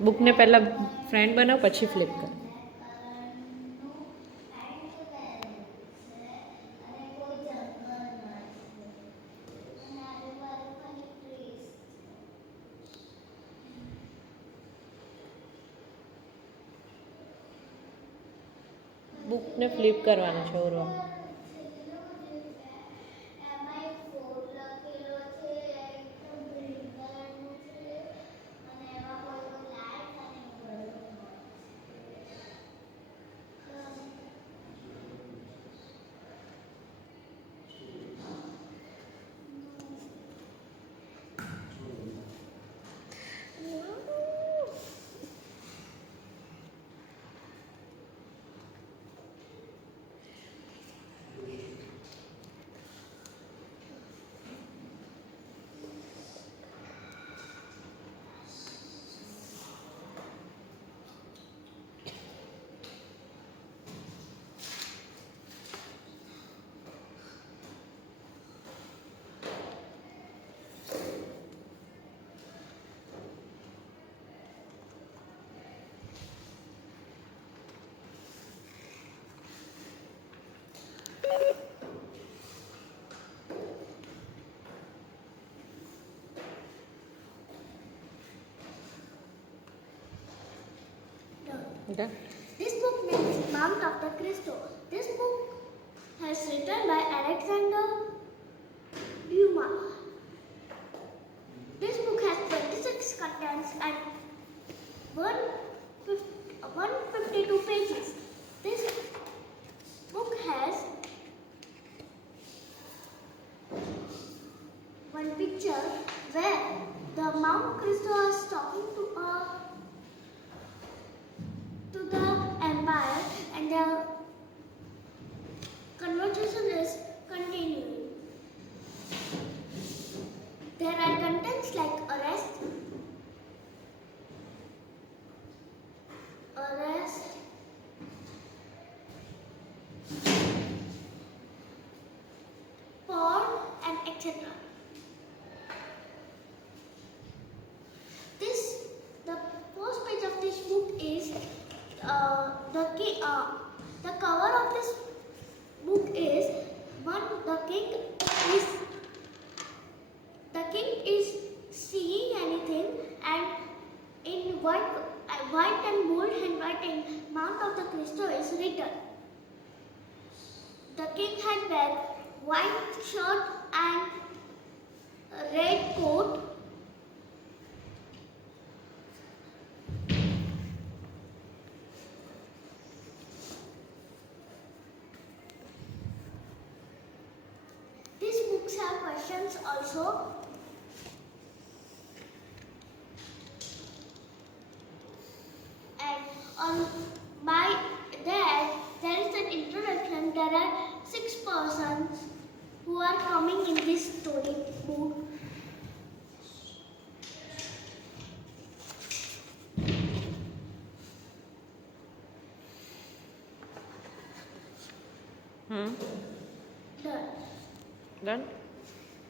બુકને પહેલાં ફ્રેન્ડ બનાવ, પછી ફ્લિપ કર. બુકને ફ્લિપ કરવાનું છે ઓરવા. Okay. This book name is Mount of the Cristo. This book has written by Alexander Dumas. This book has 26 contents and 152 pages. This book has one picture where the Mount Cristo is talking to the empire, and the conversation is continuing. There are contents like arrest, porn, and etc. The first page of this book is the cover of this book is the king is seeing anything, and in white and bold handwriting, Mount of the Cristo is written. The king had wear white shirt and red coat. These books have questions also. And on my there is an introduction. There are 6 persons who are coming in this story book. Done. Done?